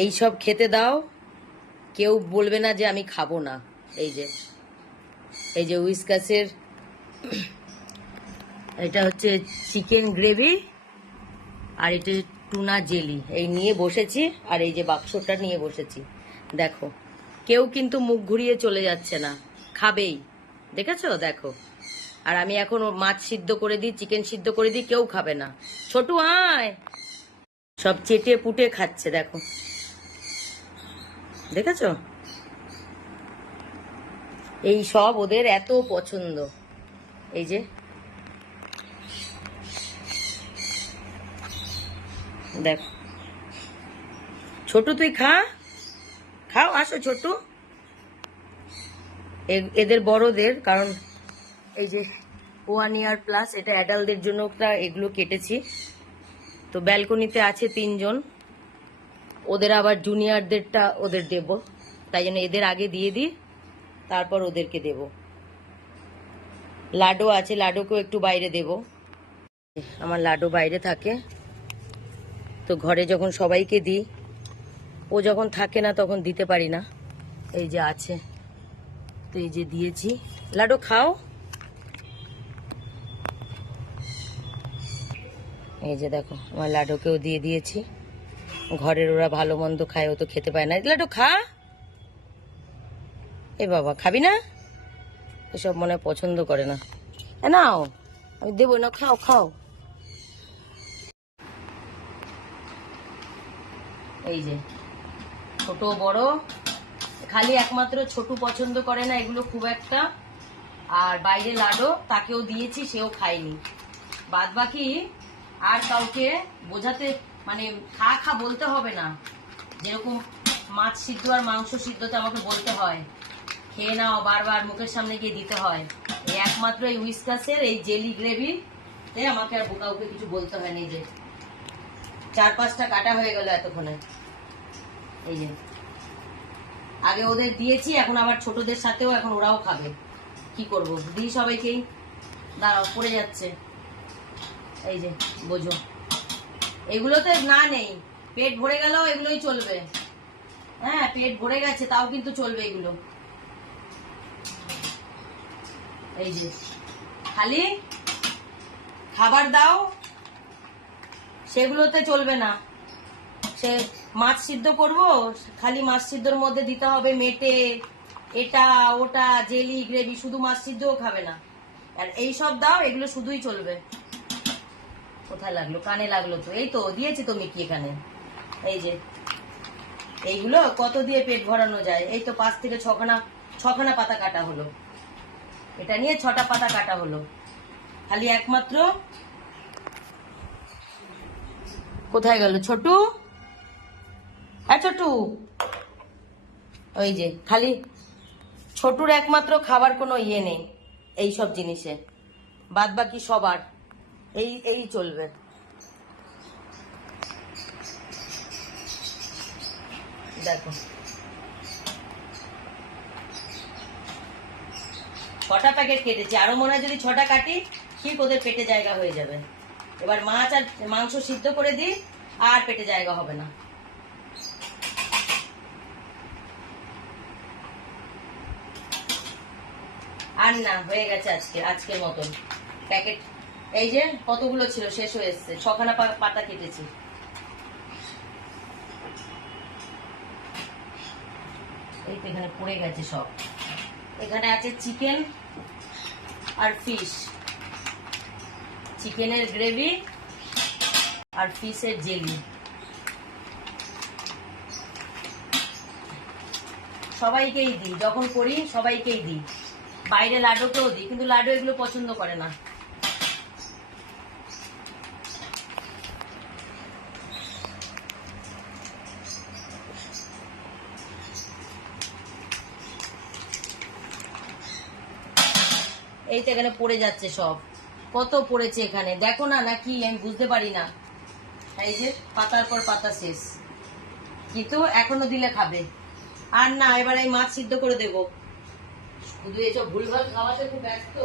এই সব খেতে দাও, কেউ বলবে না যে আমি খাবো না। এই যে উইসকাসের এটা হচ্ছে চিকেন গ্রেভি, আর এটা টুনা জেলি। এই নিয়ে বসেছি, আর এই যে বাক্সটা নিয়ে বসেছি। দেখো, কেউ কিন্তু মুখ ঘুরিয়ে চলে যাচ্ছে না, খাবেই। দেখেছো? দেখো। আর আমি এখন মাছ সিদ্ধ করে দিই, চিকেন সিদ্ধ করে দিই, কেউ খাবে না। ছোটু আয়, সব চেটে পুটে খাচ্ছে। দেখো, দেখেছো? এই সব ওদের এত পছন্দ। এই যে দেখো, ছোটু তুই খাও, আসো ছোটু। এদের বড়দের, কারণ এই যে 1 ইয়ার প্লাস, এটা অ্যাডাল্টদের জন্য এগুলো কেটেছি। তো ব্যালকনিতে আছে 3 জন, ওদের আবার জুনিয়রদেরটা ওদের দেব, তাই জন্য এদের আগে দিয়ে দিই, তারপর ওদেরকে দেব। লাডো আছে, লাডোকেও একটু বাইরে দেব। আমার লাডো বাইরে থাকে, তো ঘরে যখন সবাইকে দিই, ও যখন থাকে না তখন দিতে পারি না। এই যে আছে, তো এই যে দিয়েছি। লাডো খাও। এই যে দেখো, আমার লাডোকেও দিয়ে দিয়েছি। ঘরের ওরা ভালো মন্দ খায়, ও তো খেতে পায় না। লাডো খা। এ বাবা, খাবি না? এসব মনে পছন্দ করে না। নাও, আমি দেবো না, খাও। এই যে ছোট বড়, খালি একমাত্র ছোটু পছন্দ করে না এগুলো খুব একটা। আর বাইরে লাডো, তাকেও দিয়েছি, সেও খায়নি। বাদ বাকি আর কাউকে বোঝাতে, মানে খা বলতে হবে না। যেরকম মাছ সিদ্ধ আর মাংস সিদ্ধতে আমাকে বলতে হয় খেয়ে নাও, বারবার মুখের সামনে গিয়ে দিতে হয়। এই একমাত্র এই উইসকাসের এই জেলি গ্রেভি আমাকে আর কাউকে কিছু বলতে হয় না। যে 4-5টা কাটা হয়ে গেল এতক্ষণে। এই যে আগে ওদের দিয়েছি, এখন আবার ছোটদের সাথেও, এখন ওরাও খাবে। কি করব, দিই সবাইকেই। দাঁড়াও, পড়ে যাচ্ছে। এই যে বোঝো, এগুলোতে না নেই, পেট ভরে গেল এগুলোই চলবে। হ্যাঁ, পেট ভরে গেছে তাও কিন্তু চলবে এগুলো। এই যে খালি খাবার দাও, সেগুলোতে চলবে না। সে মাছ সিদ্ধ করব, খালি মাছ সিদ্ধর মধ্যে দিতে হবে মেটে, এটা ওটা জেলি গ্রেভি, শুধু মাছ সিদ্ধও খাবে না। আর এই সব দাও, এগুলো শুধুই চলবে। কোথায় লাগলো? কানে লাগলো তো। এই তো দিয়েছি তো মিকি এখানে। এই যে এইগুলো কত দিয়ে পেট ভরানো যায়। এই তো 5 থেকে 6খানা পাতা কাটা হলো। এটা নিয়ে 6টা পাতা কাটা হলো। খালি একমাত্র কোথায় গেল ছোটু? হ্যাঁ ছোটু, ওই যে খালি ছোটুর একমাত্র খাবার কোনো ইয়ে নেই এই সব জিনিসে। বাদ বাকি সবার এই চলবে। দেখো, 6টা প্যাকেট কেটেছি, আরো মনে হয় যদি 6টা কাটি ঠিক ওদের পেটে জায়গা হয়ে যাবে। এবার মাছ আর মাংস সিদ্ধ করে দিই, আর পেটে জায়গা হবে না। আর না, হয়ে গেছে আজকের মতন প্যাকেট। এই যে কতগুলো ছিল, শেষ হয়ে এসছে। 6খানা পাতা কেটেছি। এই তো এখানে পড়ে গেছে সব। এখানে আছে চিকেন আর ফিশ, চিকেনের গ্রেভি আর ফিশের জেলি। সবাইকেই দিই, যখন করি সবাইকেই দিই। বাইরে লাডুকেও দিই, কিন্তু লাডু এগুলো পছন্দ করে না। এই তো এখানে পড়ে যাচ্ছে সব। কত পড়েছে এখানে দেখো না, নাকি আমি বুঝতে পারি না। এই যে পাতার পর পাতা শেষ, কিন্তু এখনো দিলে খাবে। আর না, এবার এই মাছ সিদ্ধ করে দেবো। শুধু এসব ভুলভাল খাওয়াতে খুব ব্যস্ত।